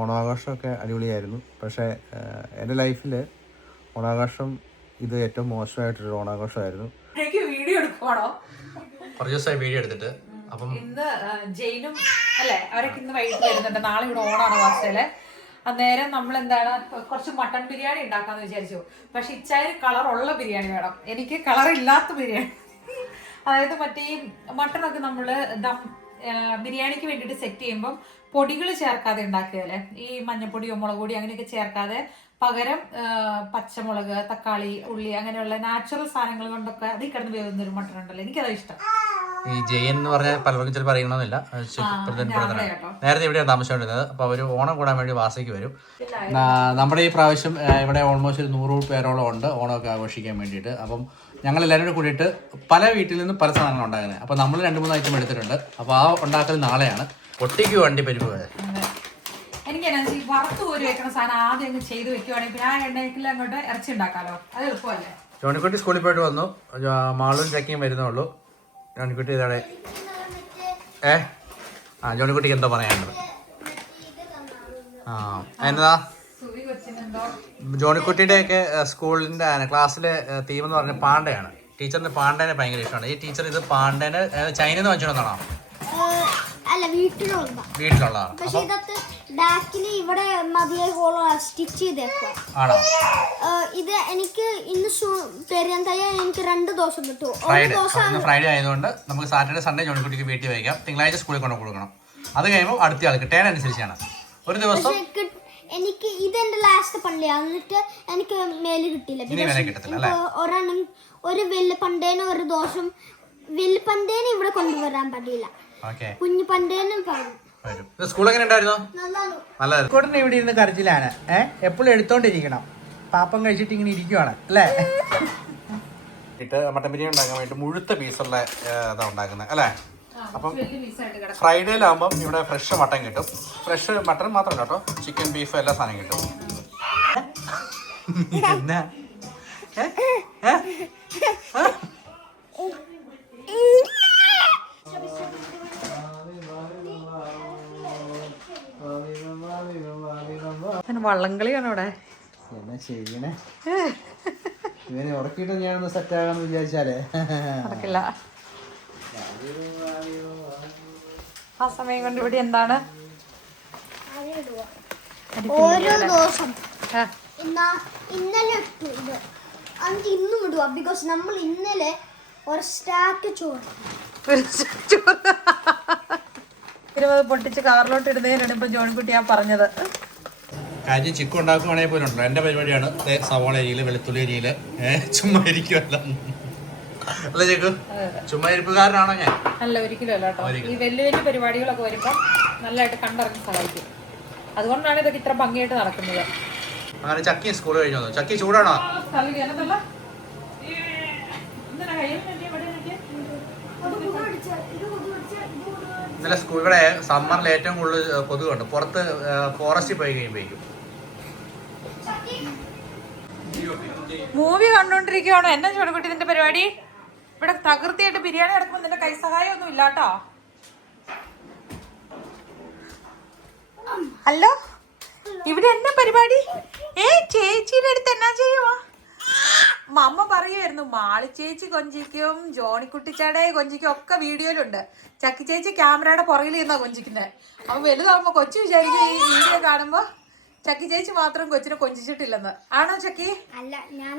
ഓണാഘോഷമൊക്കെ അടിപൊളിയായിരുന്നു. പക്ഷേ എൻ്റെ ലൈഫിൽ ഓണാഘോഷം ഇത് ഏറ്റവും മോശമായിട്ടൊരു ഓണാഘോഷമായിരുന്നു. വീഡിയോ എടുക്കുവാണോ? കുറച്ച് ദിവസമായി വീഡിയോ എടുത്തിട്ട്. അപ്പം ഇന്ന് ജെയിനും അല്ലേ അവരൊക്കെ ഇന്ന് വൈകിട്ട് വരുന്നുണ്ട്. നാളെ ഇവിടെ ഓണാണ് വാസയില്. അന്നേരം നമ്മൾ എന്താണ് കുറച്ച് മട്ടൺ ബിരിയാണി ഉണ്ടാക്കാന്ന് വിചാരിച്ചു. പക്ഷെ ഇച്ചായി കളറുള്ള ബിരിയാണി വേണം, എനിക്ക് കളറില്ലാത്ത ബിരിയാണി. അതായത് മറ്റേ ഈ മട്ടണൊക്കെ നമ്മള് ദം ബിരിയാണിക്ക് വേണ്ടിയിട്ട് സെറ്റ് ചെയ്യുമ്പം പൊടികൾ ചേർക്കാതെ ഉണ്ടാക്കിയല്ലേ, ഈ മഞ്ഞപ്പൊടിയോ മുളക് പൊടിയോ അങ്ങനെയൊക്കെ ചേർക്കാതെ പകരം പച്ചമുളക്, തക്കാളി, ഉള്ളി അങ്ങനെയുള്ള നാച്ചുറൽ സാധനങ്ങൾ കൊണ്ടൊക്കെ അതിൽ കിടന്ന് വേവുന്ന ഒരു മട്ടൺ ഉണ്ടല്ലോ, എനിക്കതാ ഇഷ്ടം. ഈ ജയൻ എന്ന് പറഞ്ഞാൽ പലർക്കും ചിലപ്പോൾ അറിയണമെന്നില്ല. നേരത്തെ ഇവിടെയാണ് താമസിച്ചുകൊണ്ടിരുന്നത്. അപ്പോൾ അവർ ഓണം കൂടാൻ വേണ്ടി വാസയ്ക്ക് വരും. നമ്മുടെ ഈ പ്രാവശ്യം ഇവിടെ ഓൾമോസ്റ്റ് ഒരു 100 പേരോളം ഉണ്ട് ഓണമൊക്കെ ആഘോഷിക്കാൻ വേണ്ടിയിട്ട്. അപ്പം ഞങ്ങൾ എല്ലാവരും കൂടെ കൂടിയിട്ട് പല വീട്ടിൽ നിന്നും പല സാധനങ്ങൾ ഉണ്ടാക്കുന്നത്. അപ്പോൾ നമ്മൾ 2-3 ഐറ്റം എടുത്തിട്ടുണ്ട്. അപ്പോൾ ആ ഉണ്ടാക്കൽ നാളെയാണ്. ഒട്ടിക്ക് വണ്ടി പരിപ്പ് എനിക്ക് വറുത്ത് കോരി വെക്കണ സാധനം ആദ്യം അങ്ങ് ചെയ്ത് വെക്കുവാണെങ്കിൽ പിന്നെ ആ എണ്ണയ്ക്കിൽ അങ്ങോട്ട് ഇറച്ചി ഉണ്ടാക്കാലോ, അത് എളുപ്പമല്ലേ. ജോണിക്കുട്ടി സ്കൂളിൽ പോയിട്ട് വന്നു. മാളും ചക്കിയും വരുന്നുള്ളൂ. ജോണിക്കുട്ടി ഇതോടെ ജോണിക്കുട്ടിക്ക് എന്തോ പറയാനുണ്ട്. എന്നതാ ജോണിക്കുട്ടിയുടെ ഒക്കെ സ്കൂളിന്റെ ക്ലാസ്സിലെ തീം എന്ന് പറഞ്ഞ പാണ്ടയാണ്. ടീച്ചറിന് പാണ്ടേനെ ഭയങ്കര ഇഷ്ടമാണ്. ഈ ടീച്ചർ ഇത് പാണ്ടേനെ ചൈനയിൽ നിന്ന് വാങ്ങിച്ചോണ്ടാണോ? അല്ല, വീട്ടിലുള്ളതാണ്. പക്ഷെ ഇതൊക്കെ ബാക്കിൽ ഇവിടെ മതിയായി സ്റ്റിച്ച് ചെയ്തേക്കുക. ഇത് എനിക്ക് ഇന്ന് തരാൻ എനിക്ക് 2 ദിവസം കിട്ടും. ഫ്രൈഡേ ആയതുകൊണ്ട് നമുക്ക് സാറ്റർഡേ സൺഡേ ജോണിക്കുട്ടിക്ക് വീട്ടിൽ വയ്ക്കാം. തിങ്കളാഴ്ച സ്കൂളിൽ കൊണ്ട് കൊടുക്കണം. അത് കഴിയുമ്പോൾ അടുത്ത ആൾക്ക് ടേൺ അനുസരിച്ചാണ്. ഒരു ദിവസം എനിക്ക് ഇതെന്റെ ലാസ്റ്റ് പള്ളിയാണ്. എന്നിട്ട് എനിക്ക് മേല് കിട്ടില്ല. ഒരെണ്ണം ഒരു വെല്ല് പണ്ടേനെ ഒരു ദോഷം വെല്ല് പന്തേനെ ഇവിടെ കൊണ്ടുവരാൻ പറ്റില്ല. കുഞ്ഞു പന്തേനും സ്കൂൾ എങ്ങനെ ഉണ്ടായിരുന്നു? നല്ലതായിരുന്നു. ഇവിടെ ഇരുന്ന് കരച്ചിലാണ്. എപ്പോഴും എടുത്തോണ്ടിരിക്കണം. പാപ്പം കഴിച്ചിട്ട് ഇങ്ങനെ ഇരിക്കുവാണ് അല്ലേ? മട്ടൻ ബിരിയാണി ഉണ്ടാക്കാൻ വേണ്ടി മുഴുത്ത പീസുള്ള ഇതാ ഉണ്ടാക്കുന്നത് അല്ലേ? അപ്പം ഫ്രൈഡേയിലാകുമ്പം ഇവിടെ ഫ്രഷ് മട്ടൻ കിട്ടും. ഫ്രഷ് മട്ടൺ മാത്രം കേട്ടോ, ചിക്കൻ, ബീഫ് എല്ലാ സാധനം കിട്ടും. വള്ളംകളിയാണ് ഇവിടെ. എന്നാ ചെയ്യണേ, ഇവനെ ഉറക്കിയിട്ട് ഞാനൊന്ന് സെറ്റ് ആകാന്ന് വിചാരിച്ചാലേ നടക്കില്ല. ആ സമയം കൊണ്ട് ഇവിടെ എന്താണ് ഓരോ ദിവസം ഇന്നലെ ഇട്ടു ഇന്നും ഇടുക. ബിക്കോസ് നമ്മൾ ഇന്നലെ ഒരു സ്റ്റാക്ക് ചോറ് പൊട്ടിച്ച് കാറിലോട്ട് ഇടുന്നതിനാണ് ഇപ്പൊ ജോണിക്കുട്ടി ഞാൻ പറഞ്ഞത്. കാര്യം ചിക്കൻ ഉണ്ടാക്കുവാണെങ്കിൽ പോലും ഉണ്ടോ എൻ്റെ പരിപാടിയാണ്. സവാള അരിയില്, വെളുത്തുള്ളി അരിയില് ചുമ്മാ ഇരിക്കുമല്ലോ അല്ല ചേക്കു, ചുമ്മാ ഇരിപ്പുകാരനാണോ ഞാൻ? അല്ല, ഒരിക്കലും അല്ല കേട്ടോ. ഈ വലിയ വലിയ പരിപാടികളൊക്കെ വരുമ്പോൾ നല്ലതായിട്ട് കണ്ടിറങ്ങി സഹായിക്കും. അതുകൊണ്ടാണ് ഇതൊക്കെ ഇത്ര ഭംഗിയായിട്ട് നടക്കുന്നത്. അങ്ങനെ ചക്കി സ്കൂൾ കഴിഞ്ഞു വന്നു. ചക്കി ചൂടാണോ? ഇന്നലെ സ്കൂൾ ഇവിടെ സമ്മറിൽ ഏറ്റവും കൂടുതൽ കൊതുകുണ്ട്. പുറത്ത് ഫോറസ്റ്റിൽ പോയി കഴിയുമ്പോഴേക്കും. മൂവി കണ്ടോണ്ടിരിക്കുവാണോ? എന്നാ ചോടക്കുട്ടി നിന്റെ പരിപാടി? ഇവിടെ തകൃതിയായിട്ട് ബിരിയാണി നടക്കുമ്പോ നിന്റെ കൈ സഹായം ഒന്നും ഇല്ലാട്ടോ. ഹലോ, ഇവിടെ എന്നാ പരിപാടി? ചേച്ചിയുടെ അടുത്ത് എന്നാ ചെയ്യുവാ? അമ്മ പറയുമായിരുന്നു മാളി ചേച്ചി കൊഞ്ചിക്കും, ജോണിക്കുട്ടിച്ചാടെ കൊഞ്ചിക്കും ഒക്കെ വീഡിയോയിലുണ്ട്. ചക്കി ചേച്ചി ക്യാമറയുടെ പുറകിൽ ഇരുന്നാ കൊഞ്ചിക്കുന്നത്. അപ്പൊ വലുതാവുമ്പോ കൊച്ചു വിചാരിക്കും ഈ വീഡിയോ കാണുമ്പോ ചക്കി ചേച്ചി മാത്രം കൊച്ചിനെ കൊഞ്ചിച്ചിട്ടില്ലെന്ന്. ആണോ ചക്കി? അല്ല, ഞാൻ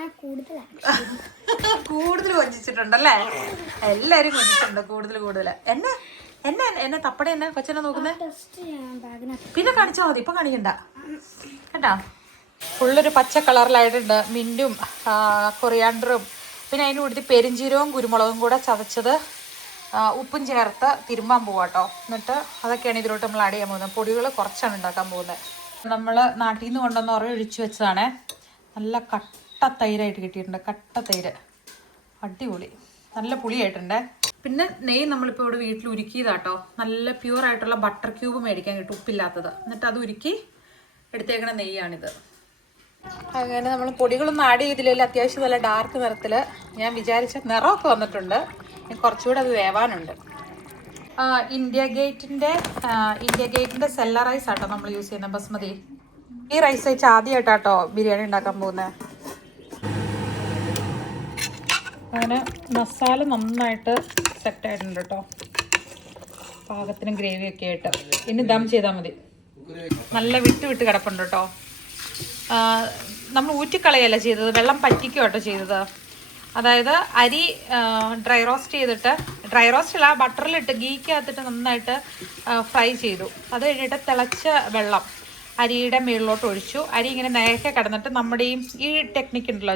കൂടുതൽ കൊഞ്ചിച്ചിട്ടുണ്ടല്ലേ? എല്ലാരും കൊഞ്ചിച്ചിട്ടുണ്ട് കൂടുതൽ. എന്നെ തപ്പട എന്നെ കൊച്ചനെ നോക്കുന്നേ? പിന്നെ കാണിച്ചാ മതി, ഇപ്പൊ കാണിക്കണ്ട കേട്ടാ. ഫുള്ളൊരു പച്ച കളറിലായിട്ടുണ്ട്. മിൻറ്റും കൊറിയാണ്ടറും പിന്നെ അതിൻ്റെ കൂടി പെരിഞ്ചീരവും കുരുമുളകും കൂടെ ചതച്ചത്, ഉപ്പും ചേർത്ത് തിരുമ്പാൻ പോവാട്ടോ. എന്നിട്ട് അതൊക്കെയാണ് ഇതിലോട്ട് നമ്മൾ ആഡ് ചെയ്യാൻ പോകുന്നത്. പൊടികൾ കുറച്ചാണ് ഉണ്ടാക്കാൻ പോകുന്നത്. നമ്മൾ നാട്ടിൽ നിന്ന് കൊണ്ടുവന്ന് ഒഴിച്ചു വെച്ചതാണേ. നല്ല കട്ട തൈരായിട്ട് കിട്ടിയിട്ടുണ്ട്. കട്ട തൈര് അടിപൊളി, നല്ല പുളിയായിട്ടുണ്ട്. പിന്നെ നെയ്യ് നമ്മളിപ്പോൾ ഇവിടെ വീട്ടിൽ ഉരുക്കിയതാട്ടോ. നല്ല പ്യൂർ ആയിട്ടുള്ള ബട്ടർ ക്യൂബ് മേടിക്കാൻ കിട്ടും, ഉപ്പില്ലാത്തത്. എന്നിട്ട് അത് ഉരുക്കി എടുത്തേക്കണ നെയ്യാണിത്. അങ്ങനെ നമ്മൾ പൊടികളൊന്നും ആഡ് ചെയ്തില്ലെങ്കിൽ അത്യാവശ്യം നല്ല ഡാർക്ക് നിറത്തിൽ ഞാൻ വിചാരിച്ച നിറമൊക്കെ വന്നിട്ടുണ്ട്. കുറച്ചുകൂടെ അത് വേവാനുണ്ട്. ഇന്ത്യ ഗേറ്റിന്റെ സെല്ല റൈസ് ആട്ടോ നമ്മൾ യൂസ് ചെയ്യുന്ന ബസ്മതി. ഈ റൈസ് വെച്ച് ആദ്യമായിട്ടാട്ടോ ബിരിയാണി ഉണ്ടാക്കാൻ പോകുന്നത്. അങ്ങനെ മസാല നന്നായിട്ട് സെറ്റ് ആയിട്ടുണ്ട് കേട്ടോ, പാകത്തിന് ഗ്രേവി ഒക്കെ ആയിട്ട്. ഇനി ദം ചെയ്താൽ മതി. നല്ല വിട്ട് കിടപ്പുണ്ട് കേട്ടോ. നമ്മൾ ഊറ്റിക്കളയല്ല ചെയ്തത്, വെള്ളം പറ്റിക്കുക കേട്ടോ ചെയ്തത്. അതായത് അരി ഡ്രൈ റോസ്റ്റ് ചെയ്തിട്ട്, ഡ്രൈ റോസ്റ്റ് അല്ല, ബട്ടറിലിട്ട് ഗീക്കകത്തിട്ട് നന്നായിട്ട് ഫ്രൈ ചെയ്തു. അത് കഴിഞ്ഞിട്ട് തിളച്ച വെള്ളം അരിയുടെ മുകളിലോട്ട് ഒഴിച്ചു. അരി ഇങ്ങനെ നേരത്തെ കിടന്നിട്ട് നമ്മുടെ ഈ ടെക്നിക്ക് ഉണ്ടല്ലോ,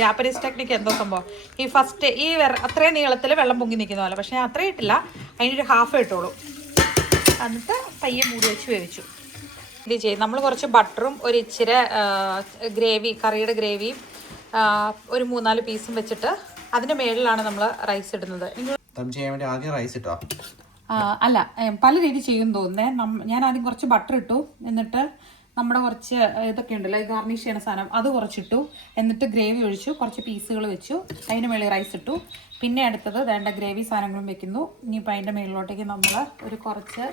ജാപ്പനീസ് ടെക്നിക്ക്, എന്തോ സംഭവം, ഈ ഫസ്റ്റ് ഈ അത്രയും നീളത്തിൽ വെള്ളം പൊങ്ങി നിൽക്കുന്ന പോലെ. പക്ഷേ അത്രയും ഇട്ടില്ല, അതിനൊരു ഹാഫ് ഇട്ടോളൂ. എന്നിട്ട് പയ്യെ മൂടി വെച്ച് വേവിച്ചു. ഇത് ചെയ്യും നമ്മൾ കുറച്ച് ബട്ടറും ഒരു ഇച്ചിരി ഗ്രേവി, കറിയുടെ ഗ്രേവിയും ഒരു 3-4 പീസും വെച്ചിട്ട് അതിൻ്റെ മുകളിലാണ് നമ്മൾ റൈസ് ഇടുന്നത്. ചെയ്യാൻ വേണ്ടി ആദ്യം റൈസ് ഇട്ടോ? അല്ല, പല രീതി ചെയ്യും തോന്നുന്നേ. ഞാൻ ആദ്യം കുറച്ച് ബട്ടർ ഇട്ടു, എന്നിട്ട് നമ്മുടെ കുറച്ച് ഇതൊക്കെ ഉണ്ടല്ലോ, ഗാർണിഷ് ചെയ്യുന്ന സാധനം, അത് കുറച്ചിട്ടു. എന്നിട്ട് ഗ്രേവി ഒഴിച്ചു, കുറച്ച് പീസുകൾ വെച്ചു, അതിൻ്റെ മുകളിൽ റൈസ് ഇട്ടു. പിന്നെ അടുത്തത് വേണ്ട ഗ്രേവി സാധനങ്ങളും വെക്കുന്നു. ഇനിയിപ്പോൾ അതിൻ്റെ മുകളിലോട്ടേക്ക് നമ്മൾ ഒരു കുറച്ച്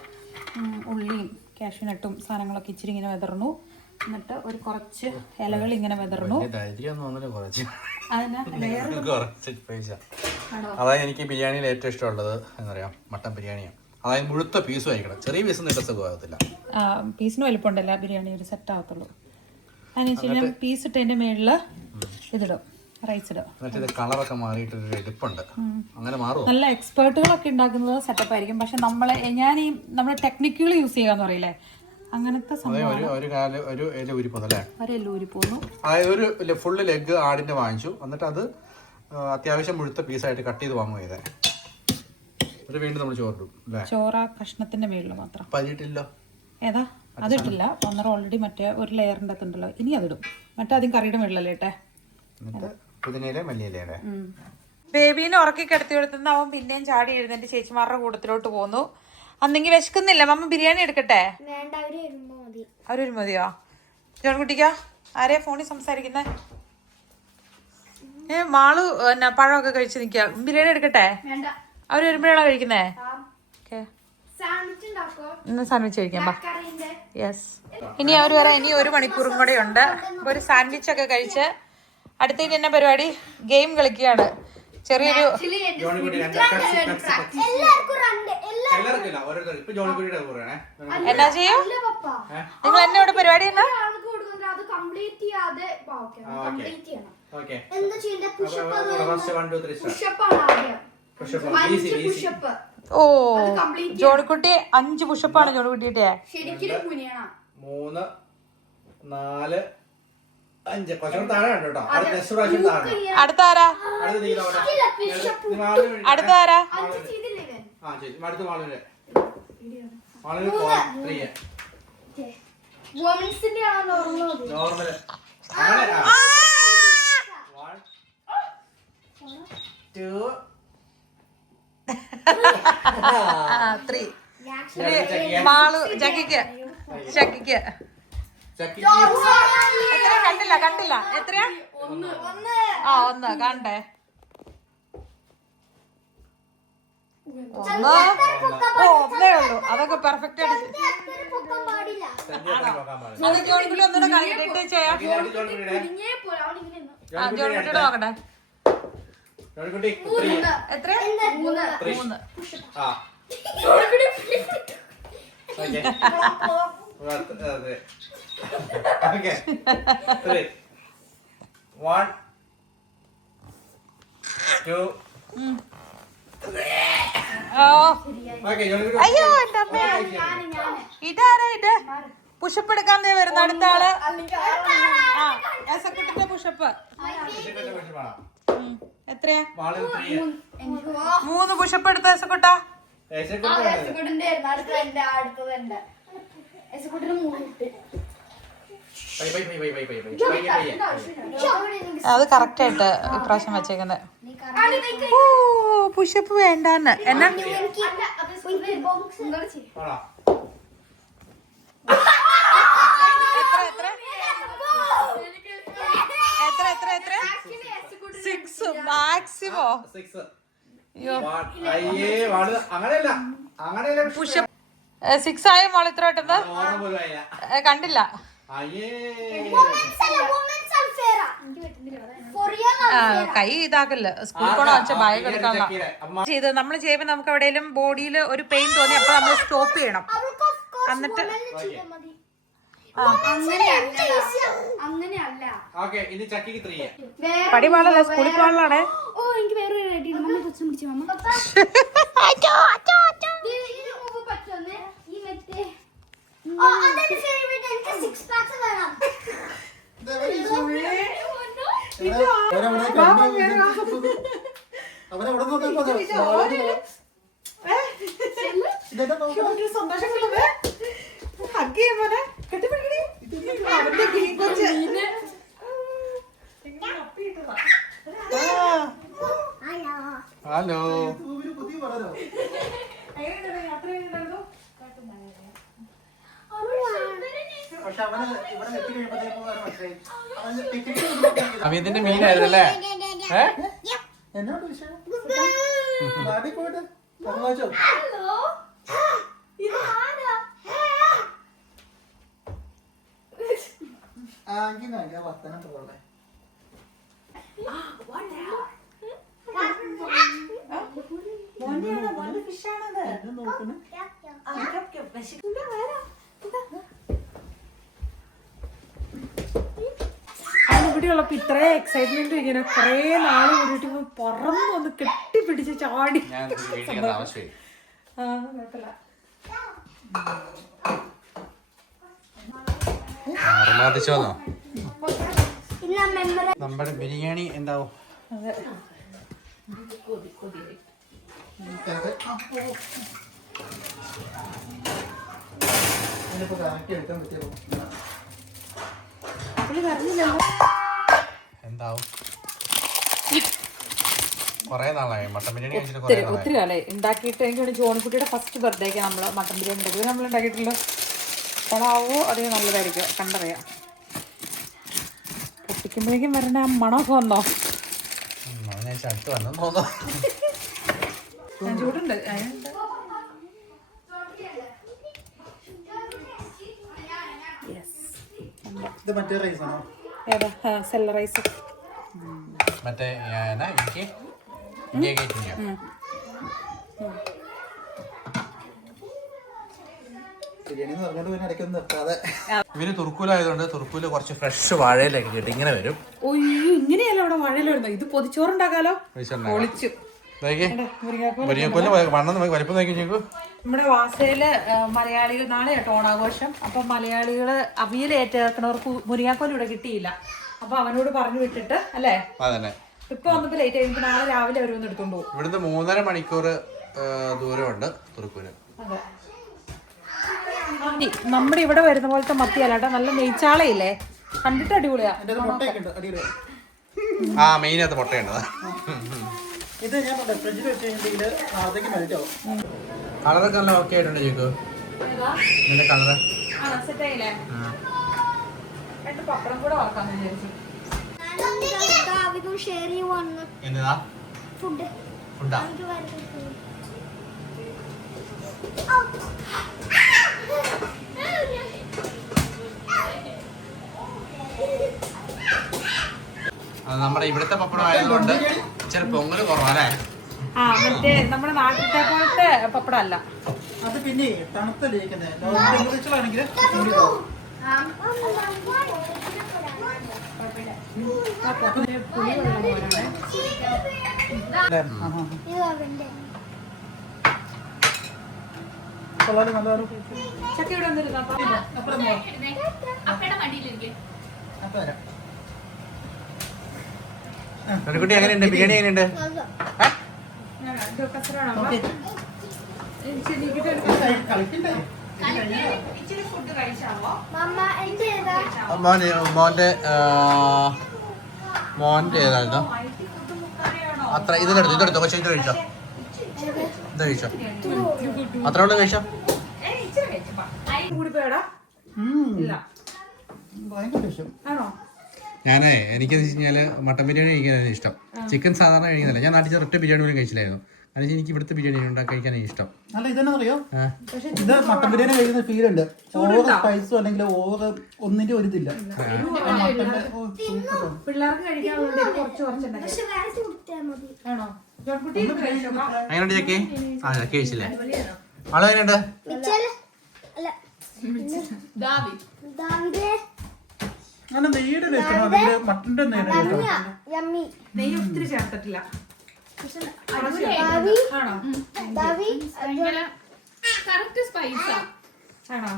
ഉള്ളിയും കാഷ്യൂനട്ടും സാധനങ്ങളൊക്കെ ഇച്ചിരി ഇങ്ങനെ വിതറുന്നു. എന്നിട്ട് ഒരു കുറച്ച് ഇലകൾ ഇങ്ങനെ വിതറുന്നു. അതായത് എനിക്ക് ബിരിയാണിയിൽ ഏറ്റവും ഇഷ്ടമുള്ളത് എന്താ പറയാ, മട്ടൻ ബിരിയാണിയാണ്. അതായത് മുഴുത്ത പീസും ആയിരിക്കണം, ചെറിയ പീസ് ഇട്ട സുഖമാകത്തില്ല. പീസിന് വലിപ്പമുണ്ടല്ല ബിരിയാണി ഒരു സെറ്റ് ആകത്തുള്ളൂ. അതിന് വെച്ച് കഴിഞ്ഞാൽ പീസ് ഇട്ടതിൻ്റെ മുകളിൽ ഇതിടും, റൈസ് ഇടും. കളറൊക്കെ മാറിയിട്ട് എടുപ്പുണ്ട്, അങ്ങനെ മാറും. നല്ല എക്സ്പേർട്ടുകളൊക്കെ ഉണ്ടാക്കുന്നത് സെറ്റപ്പ് ആയിരിക്കും. പക്ഷെ നമ്മൾ ടെക്നിക്കുകൾ യൂസ് ചെയ്യാന്ന് പറയില്ലേ, അങ്ങനത്തെ സംഭവം. ഒരു എല ഊരി പോന്നല്ലേ, ഒരു എല ഊരി പോന്നു. അതായത് ഒരു ഫുള്ള് ലെഗ് ആടിന്റെ വാങ്ങിച്ചു, എന്നിട്ട് അത് അത്യാവശ്യം മുഴുത്ത പീസായിട്ട് കട്ട് ചെയ്ത് വാങ്ങുക ചെയ്തേ. വീണ്ടും നമ്മൾ ചോറിടും അല്ലേ? ചോറ കഷ്ണത്തിന്റെ മേളിൽ മാത്രം. പരിയിട്ടില്ലോ? ഏതാ? അതിട്ടില്ല. ഒന്നര ഓൾറെഡി മറ്റേ ഒരു ലെയറിന്റെ അകത്തുണ്ടല്ലോ, ഇനി അതിടും. മറ്റേ ആദ്യം കറിയുടെ മേളിലല്ലേ ഇട്ടെ. ബേബീനെ ഉറക്കി കിടത്തി കൊടുത്തുന്ന അവൻ പിന്നെയും ചാടി എഴുന്നേറ്റ് ചേച്ചിമാരുടെ കൂട്ടത്തിലോട്ട് പോന്നു. അന്നെങ്കിൽ വിശക്കുന്നില്ല, മമ്മ ബിരിയാണി എടുക്കട്ടെ? അവരൊരു മതിയോ? ജോൺകുട്ടിക്കാ ആരെയാ ഫോണിൽ സംസാരിക്കുന്നേ? മാളു പഴമൊക്കെ കഴിച്ച് നിൽക്കുക. ബിരിയാണി എടുക്കട്ടെ? അവര് വരുമ്പോഴാണോ കഴിക്കുന്നേ? ഓക്കെ, ഇന്ന് സാൻഡ്വിച്ച് കഴിക്കാം. യെസ്, ഇനി അവർ വരാൻ ഇനി 1 മണിക്കൂറും കൂടെ ഉണ്ട്. ഒരു സാൻഡ്വിച്ച് ഒക്കെ കഴിച്ച് അടുത്തതിന് എന്നാ പരിപാടി? ഗെയിം കളിക്കുകയാണ്. ചെറിയൊരു എന്നാ ചെയ്യും നിങ്ങൾ? എന്നോട് പരിപാടി എന്നാ? ഓ, ജോണിക്കുട്ടി 5 പുഷപ്പാണ് ജോണിക്കുട്ടിയുടെ. 3, 4, 5. കുറച്ചുകൂടെ താഴെ ഉണ്ട് കേട്ടോ. അടുത്ത ആരാ? അടുത്ത ആരാ? മാളു ജക്കിക്ക് കണ്ടില്ല എത്രയാ? 1 കാണണ്ടേ? 1. ഓ, 1 ഉള്ളൂ. അതൊക്കെ പെർഫെക്റ്റ് ആയിട്ട്. അത് ജോണിക്കുട്ടി ഒന്നുകൂടെ കളിക്കിട്ട് ചെയ്യാം. ജോണിക്കുട്ടിയുടെ നോക്കട്ടെ. എത്ര? 3. Okay. 3, 1, 2. അയ്യോ എന്റെ അമ്മ, ഇതാരാ ഇത്? പുഷപ്പ് എടുക്കാൻ വരുന്ന അടുത്ത ആള്. എസക്കുട്ടിന്റെ പുഷപ്പ് എത്രയാ? 3 പുഷപ്പ് എടുത്ത എസക്കുട്ടാ. അത് കറക്റ്റ് ആയിട്ട് ഇപ്രാവശ്യം വെച്ചേക്കുന്നത്. ഓ, പുഷപ്പ് വേണ്ടാന്ന് എന്നാ? എത്ര 6 മാക്സിമോ? അങ്ങനെയല്ല, പുഷപ്പ് 6 ആയ മോൾ ഇത്ര പെട്ടെന്ന് കണ്ടില്ല. കൈ ഇതാക്കല്ല, സ്കൂളിൽ പോണ വെച്ച ഭയം എടുക്കാനുള്ള ചെയ്ത് നമ്മൾ ചെയ്യുമ്പോൾ നമുക്ക് എവിടെയെങ്കിലും ബോഡിയിൽ ഒരു പെയിൻ തോന്നി അപ്പൊ നമ്മൾ സ്റ്റോപ്പ് ചെയ്യണം. എന്നിട്ട് പടി പാടല്ല, സ്കൂളിൽ പോകാനുള്ളതാണേ. ഹലോ. അമിയത്തിന്റെ മീനായിരുന്നല്ലേ? എന്നോട് വിഷയം പോയിട്ട് വർത്തനം പോലെ ഇവിടെയുള്ളപ്പോ ഇത്രേ എക്സൈറ്റ്മെന്റ് ഇങ്ങനെ കൊറേ നാള് കൂടിയിട്ട് പറന്ന് ഒന്ന് കെട്ടിപ്പിടിച്ച് ചാടി. നമ്മുടെ ബിരിയാണി എന്താവും? എന്താവും? കൊറേ നാളായി മട്ടൻ ബിരിയാണി ഒത്തിരി കാലമായി ഉണ്ടാക്കിയിട്ട്. എനിക്ക് ജോണിക്കുട്ടിയുടെ ഫസ്റ്റ് ബർത്ത്ഡേക്ക് നമ്മൾ മട്ടൻ ബിരിയാണി ഉണ്ടാക്കി. നമ്മൾ ഉണ്ടാക്കിയിട്ടുള്ള പണാവോ അതേ നല്ലതായിരിക്കും, കണ്ടറിയാം. പൊട്ടിക്കുമ്പോഴേക്കും വരേണ്ട ആ മണമൊക്കെ വന്നോ? അടുത്ത് വന്നു തോന്നോ? ചൂടുണ്ട്. ഏതാ? സെല്ല റൈസ്. മറ്റേ ഇവര് തുർക്കൂലായതുകൊണ്ട് തുർക്കൂല് കുറച്ച് ഫ്രഷ് വാഴയിലൊക്കെ കിട്ടി ഇങ്ങനെ വരും. ഒയ്യോ, ഇങ്ങനെയല്ല അവിടെ വാഴയില വരുന്നത്. ഇത് പൊതിച്ചോറുണ്ടാക്കാലോ. പൊളിച്ചു. വലിപ്പം നോക്കി. നമ്മുടെ വാസയില് മലയാളികൾ നാളെ കേട്ടോ ഓണാഘോഷം. അപ്പൊ മലയാളികള് അവിയൽ ഏറ്റെടുക്കണവർക്ക് മുരിങ്ങാക്കോല് ഇവിടെ കിട്ടിയില്ല. അപ്പൊ അവനോട് പറഞ്ഞു വിട്ടിട്ട് അല്ലേ? അതന്നെ. ഇപ്പൊ വന്നപ്പോ ലേറ്റ് ആയി. നാളെ രാവിലെ അവരൊന്ന് എടുത്തോണ്ട് പോകും. ഇവിടുന്ന് 3.5 മണിക്കൂർ ദൂരമുണ്ട് തുർക്കൂര്. അതെ. നമ്മുടെ ഇവിടെ വരുന്ന പോലത്തെ മത്തിയല്ലാട്ടോ, നല്ല നെയ്ച്ചാളയില്ലേ, കണ്ടിട്ട് അടിപൊളിയാ. ആ മെയിനകത്ത് മുട്ടയുണ്ട്. ഇത് ഞാൻ ഫ്രിഡ്ജിൽ വെച്ചിട്ടുണ്ടെങ്കിൽ നാളത്തേക്ക് മെൽറ്റ് ആവും. കളറൊക്കെ നല്ല ഓക്കെ ആയിട്ടുണ്ട് ചേക്കു. ഇതിന്റെ കളറ് പപ്പടം കൂടെ വറക്കാന്ന് വിചാരിച്ചു. എന്നതാ ഫുഡാ? അത് നമ്മുടെ ഇവിടുത്തെ പപ്പടം ആയതുകൊണ്ട് ഇച്ചിരി പൊങ്ങല് കുറവല്ലേ? ആ മറ്റേ നമ്മുടെ നാട്ടിലത്തെ പോലത്തെ പപ്പടം അല്ല അത്. പിന്നെ തണുത്തല്ലിരിക്കുന്നത് ടെമ്പറേച്ചറാണെങ്കിൽ ചക്ക ഇവിടെ വന്നിരുന്നോ? കുട്ടി എങ്ങനെയുണ്ട്? ബിരിയാണി എങ്ങനെയുണ്ട്? മോന്റെ ഏതായിരുന്നു അത്ര? ഇതെടുത്തോ പക്ഷേ ഇത് കഴിച്ചോ, ഇത് കഴിച്ചോ, അത്ര ഉള്ള കഴിച്ചോ. ഞാനേ എനിക്കെന്ന് വെച്ച് കഴിഞ്ഞാൽ മട്ടൻ ബിരിയാണി കഴിക്കാനായിരുന്നു ഇഷ്ടം. ചിക്കൻ സാധാരണ കഴിക്കുന്നില്ല. ഞാൻ നാട്ടിൽ ഒറ്റ ബിരിയാണി പോലും കഴിച്ചില്ലായിരുന്നു. അല്ലെങ്കിൽ എനിക്ക് ഇവിടുത്തെ ബിരിയാണി കഴിക്കാനാണ് ഇഷ്ടം. അല്ല ഇതെന്നറിയോ, ഇത് മട്ടൻ ബിരിയാണി കഴിക്കുന്ന ഫീൽ ഉണ്ട്. ഓവർ സ്പൈസോ അല്ലെങ്കിൽ ഓവർ ഒന്നിന്റെ ഒരു ഇതില്ല. പിള്ളേർക്ക് കഴിക്കാനുള്ളത് കുറച്ച് പക്ഷെ വേറെ കൊടുത്താൽ മതി. ആണോ ജോൺകുട്ടി ഇത് കഴിച്ചോക്കാം. എങ്ങനെയുണ്ട് ചക്കി? ആ ചക്കി കഴിച്ചില്ലേ? ആള് എങ്ങനെയുണ്ട്? മിച്ചൽ അല്ല ദാവിദേ അങ്ങനെ നെയ്യുടെ ടേസ്റ്റ് ആണോ മട്ടന്റെ നെയ്യുടെ യമ്മി. നെയ്യ് ഒത്തിരി ചേർത്തിട്ടില്ല. ദാവി ആണോ ദാവി കറക്റ്റ് സ്പൈസാ. ആണോ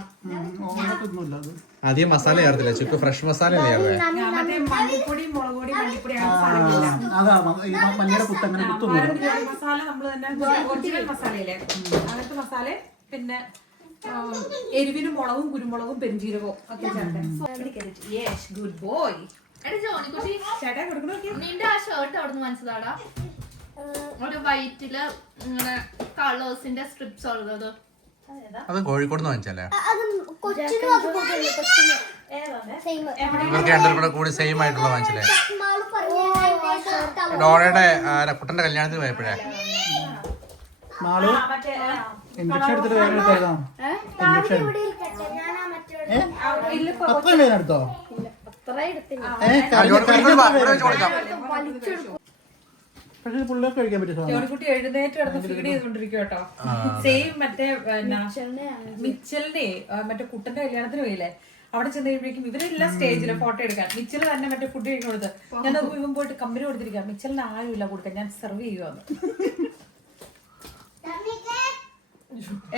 ഒന്നുമില്ല അത്. അധികം മസാല ചേർത്തില്ല, ചുക്ക് ഫ്രഷ് മസാല ചേർത്തേ. മറ്റേ മല്ലിപ്പൊടി മുളക് പൊടി മല്ലിപ്പൊടി അതാ ഈ മല്ലിയുടെ കുത്ത് അങ്ങനെ കുത്തൊന്നുമില്ല. മസാല നമ്മൾ തന്നെ ഒറിജിനൽ മസാലയില്ലേ അങ്ങനത്തെ മസാല, പിന്നെ എരിവിനും മുളകും കുരുമുളകും പെരുംജീരകവും ഒക്കെ ചേർത്ത്. Good boy. എടാ ജോണിക്കുട്ടി, ചേട്ടാ കൊടുക്കണോ? നിന്റെ ആ ഷർട്ട് അവിടുന്ന് മനസ്സിലാടാ? ഒരു വൈറ്റില് ഇങ്ങനെ കളേഴ്സിന്റെ സ്ട്രിപ്സ് ഉള്ളത്. അത് കോഴിക്കോട് നിന്ന് വാങ്ങിച്ചല്ലേ? അത് കൊച്ചിനും അതുപോലെ കൊച്ചിന് സെയിം ഇവർക്ക് രണ്ടുപേരും കൂടെ കൂടി സെയിം ആയിട്ടുള്ള വാങ്ങിച്ചല്ലേ? മാള് പറഞ്ഞു ഡോറയുടെ കുട്ടന്റെ കല്യാണത്തിന് പോയപ്പോഴേ മാളു ഇഞ്ചക്ഷൻ എടുത്തിട്ട് വേറെ എടുത്തോ? ഇവിടെ ഇരിക്കട്ടെ, ഞാൻ ആ മറ്റേ അത്രയും വേറെ എടുത്തോ? പക്ഷെ പിള്ളേർക്ക് കഴിക്കാൻ പറ്റിയ സാധനം. ജോണിക്കുട്ടി എഴുന്നേറ്റ് കിടന്ന് ഫീഡ് ചെയ്തോണ്ടിരിക്കും കേട്ടോ. സെയിം മറ്റേ മിച്ചലിനെ മറ്റേ കുട്ടന്റെ കല്യാണത്തിന് പോയില്ലേ, അവിടെ ചെന്ന് കഴിയുമ്പോഴേക്കും ഇവരെല്ലാം സ്റ്റേജില് ഫോട്ടോ എടുക്കാൻ. മിച്ചല് തന്നെ മറ്റേ ഫുഡ് കഴിക്കാൻ കൊടുത്ത് ഞാൻ ഇവൻ പോയിട്ട് കമ്പനി കൊടുത്തിരിക്കാം. മിച്ചലിന് ആരുമില്ല കൊടുക്കാൻ, ഞാൻ സെർവ് ചെയ്യുവാന്ന്.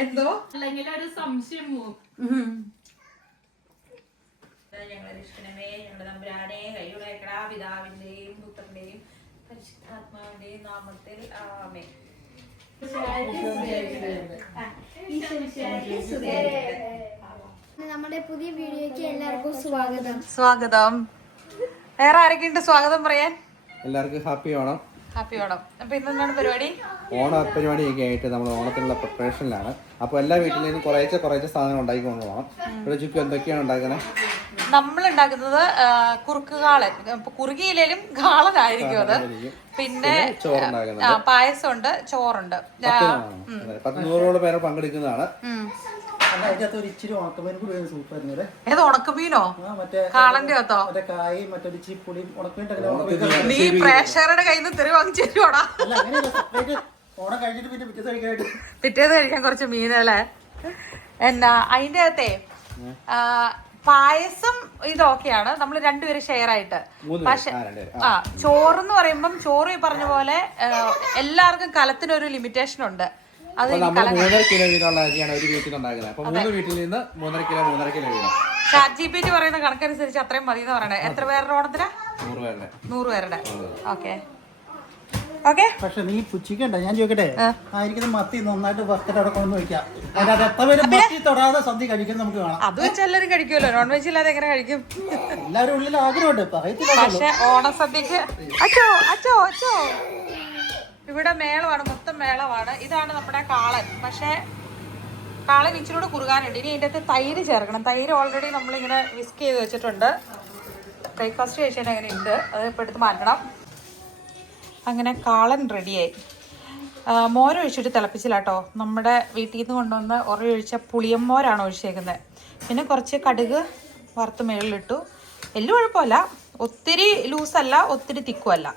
എന്തോ അല്ലെങ്കിൽ ഒരു സംശയം പോവും. ഞങ്ങളുടെ നമ്പുരാനെ കൈയുടയക്കടാ പിതാവിന്റെയും പുത്രന്റെയും പരിശുദ്ധാത്മാവിന്റെയും നാമത്തിൽ ആമേൻ. നമ്മുടെ പുതിയ വീഡിയോയ്ക്ക് എല്ലാവർക്കും സ്വാഗതം. സ്വാഗതം. വേറെ ആരൊക്കെയുണ്ട് സ്വാഗതം പറയാൻ? എല്ലാവർക്കും ഹാപ്പി ഓണം. ഹാപ്പി ഓണം. അപ്പൊ ഇന്നെന്താണ് പരിപാടി? ഓണ പരിപാടിയൊക്കെ ആയിട്ട് നമ്മൾ ഓണത്തിനുള്ള പ്രിപ്പറേഷനിലാണ്. അപ്പോൾ എല്ലാ വീട്ടിൽ നിന്നും കുറേശ്ശെ സാധനങ്ങൾ ഉണ്ടാക്കി കൊണ്ടുപോകണം. ഇവിടെ ചുക്കും എന്തൊക്കെയാണ് ഉണ്ടാക്കുന്നത്? നമ്മൾ ഉണ്ടാക്കുന്നത് കുറുക്ക് കാളൻ, കുറുകിയിലും കാളനായിരിക്കും അത്. പിന്നെ പായസം ഉണ്ട്, ചോറുണ്ട്. 100 പേര് പങ്കെടുക്കുന്നതാണ്. അല്ല അതിനകത്ത് ഒരു ഇച്ചിരി ഉണക്കമീൻ കൂടി സൂപ്പായിരുന്നത്. ഏത് ഉണക്കമീനോ? മറ്റേ കാളന്റെ അകത്തോ? മറ്റേ കായും മറ്റൊരു ചീപ്പുളിയും ഉണക്കമീൻ. നീ പ്രേക്ഷകരുടെ കയ്യിൽ നിന്ന് തെറി വാങ്ങിച്ചു തരുവാടാ. അല്ല അങ്ങനെയല്ല, സെപ്പറേറ്റ് ഓണം കഴിഞ്ഞിട്ട് പിന്നെ പിറ്റേ കഴിക്കാനായിട്ട് പിറ്റേത് കഴിക്കാൻ കുറച്ച് മീനല്ലേ. എന്നാ അതിന്റെ അകത്തെ പായസം ഇതൊക്കെയാണ് നമ്മൾ രണ്ടുപേരും ഷെയർ ആയിട്ട്. പക്ഷെ ചോറെന്ന് പറയുമ്പം ചോറ് ഈ പറഞ്ഞ പോലെ എല്ലാവർക്കും കലത്തിനൊരു ലിമിറ്റേഷൻ ഉണ്ട്. അത് 3.5 കിലോ വീതമുള്ള അരിയാണ് ഒരു വീട്ടിൽ ഉണ്ടാക്കുന്നത്. അപ്പൊ 3 വീട്ടിൽ നിന്ന് 3.5 കിലോ വീതം. ChatGPT പറയുന്ന കണക്കനുസരിച്ച് അത്രയും മതി എന്ന് പറയണേ. എത്ര പേരുടെ ഓണത്തിനാ? 100 പേരുടെ. Okay okay. പക്ഷെ നീ പുച്ഛിക്കണ്ട, ഞാൻ ചോദിക്കട്ടെ, ആയിരിക്കുന്ന മത്തി നന്നായിട്ട് വറുത്തിട്ട് അവിടെ കൊണ്ടു വയ്ക്കാം. അതായത് എത്ര പേര് മത്തി തൊടാതെ സദ്യ കഴിക്കുന്നത് നമുക്ക് കാണാം. അത് വെച്ച് എല്ലാവരും കഴിക്കുമല്ലോ, നോൺ വെജ് ഇല്ലാതെ എങ്ങനെ കഴിക്കും? എല്ലാവരും ഉള്ളിൽ ആഗ്രഹമുണ്ട്, പറയത്തില്ല. പക്ഷെ ഓണസദ്യക്ക് അച്ചോ അച്ചോ അച്ചോ ഇവിടെ മേളമാണ്, മൊത്തം മേളമാണ്. ഇതാണ് നമ്മുടെ കാളൻ. പക്ഷെ കാളൻ ഇച്ചിലൂടെ കുറുകാനുണ്ട്. ഇനി ഇതിൻ്റെ അകത്ത് തൈര് ചേർക്കണം. തൈര് ഓൾറെഡി നമ്മളിങ്ങനെ വിസ്ക് ചെയ്ത് വെച്ചിട്ടുണ്ട്. ബ്രേക്ക്ഫാസ്റ്റ് കഴിച്ചാൽ അങ്ങനെ ഉണ്ട്, അത് ഇപ്പോൾ എടുത്ത് മാറ്റണം. അങ്ങനെ കാളൻ റെഡിയായി. മോരൊഴിച്ചിട്ട് തിളപ്പിച്ചില്ല കേട്ടോ. നമ്മുടെ വീട്ടിൽ നിന്ന് കൊണ്ടുവന്ന് ഒഴിച്ച പുളിയമ്മോരാണ് ഒഴിച്ചേക്കുന്നത്. പിന്നെ കുറച്ച് കടുക് വറുത്ത് മേളിലിട്ടു. എല്ലാം കുഴപ്പമില്ല, ഒത്തിരി ലൂസല്ല ഒത്തിരി തിക്കുമല്ല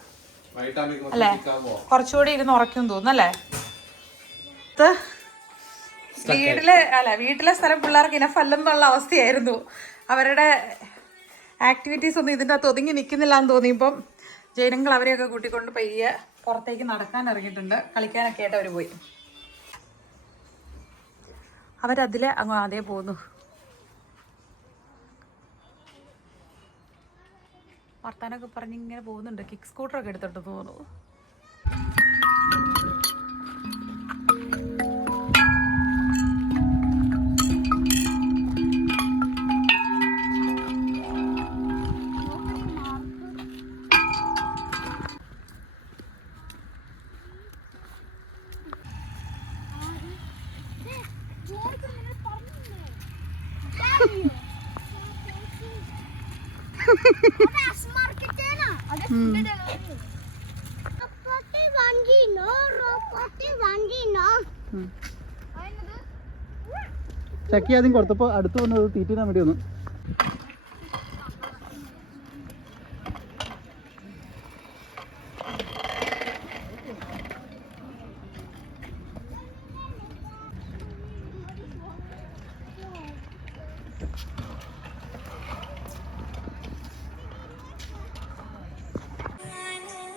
അല്ലേ. കുറച്ചുകൂടി ഇരുന്ന് ഉറക്കും തോന്നുന്നല്ലേ. വീട്ടിലെ സ്ഥലം പിള്ളേർക്ക് ഇനഫല്ലെന്നുള്ള അവസ്ഥയായിരുന്നു. അവരുടെ ആക്ടിവിറ്റീസ് ഒന്നും ഇതിൻ്റെ അകത്ത് ഒതുങ്ങി നിൽക്കുന്നില്ല എന്ന് തോന്നിയപ്പം ജനങ്ങൾ അവരെയൊക്കെ കൂട്ടിക്കൊണ്ട് പയ്യെ പുറത്തേക്ക് നടക്കാൻ ഇറങ്ങിയിട്ടുണ്ട്. കളിക്കാനൊക്കെ ആയിട്ട് അവർ പോയി. അവരതിലെ അങ്ങ് അതേ പോകുന്നു. വർത്താനൊക്കെ പറഞ്ഞിങ്ങനെ പോകുന്നുണ്ട്. കിക്ക് സ്കൂട്ടറൊക്കെ എടുത്തിട്ട് തോന്നുന്നു. ചക്കി ആദ്യം കൊടുത്തപ്പോൾ അടുത്ത് വന്നത് തീറ്റിനാൻ വേണ്ടി വന്നു.